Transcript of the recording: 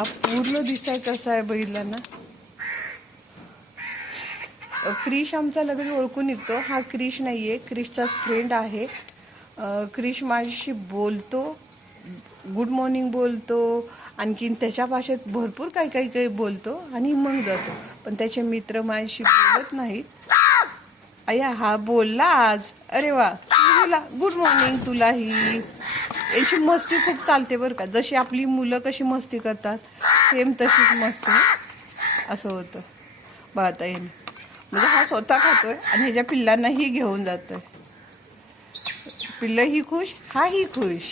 हा पूर्ण दिसाय कसा आहे बघितला ना. क्रिश आमचा लगेच ओळखून निघतो. हा क्रिश नाही आहे, क्रिशचाच फ्रेंड आहे. क्रिश माझ्याशी बोलतो, गुड मॉर्निंग बोलतो, आणखीन त्याच्या भाषेत भरपूर काही बोलतो आणि मग जातो. पण त्याचे मित्र माझ्याशी बोलत नाहीत. अय्या हा बोलला आज. अरे वा, गुड मॉर्निंग तुलाही. याची मस्ती खूप चालते बरं का. जशी आपली मुलं कशी मस्ती करतात सेम तशीच मस्ती असं होतं. बघता येईल म्हणजे हा स्वतः खातोय आणि ह्याच्या पिल्लांनाही घेऊन जातोय. पिल्लंही खुश, हाही खुश.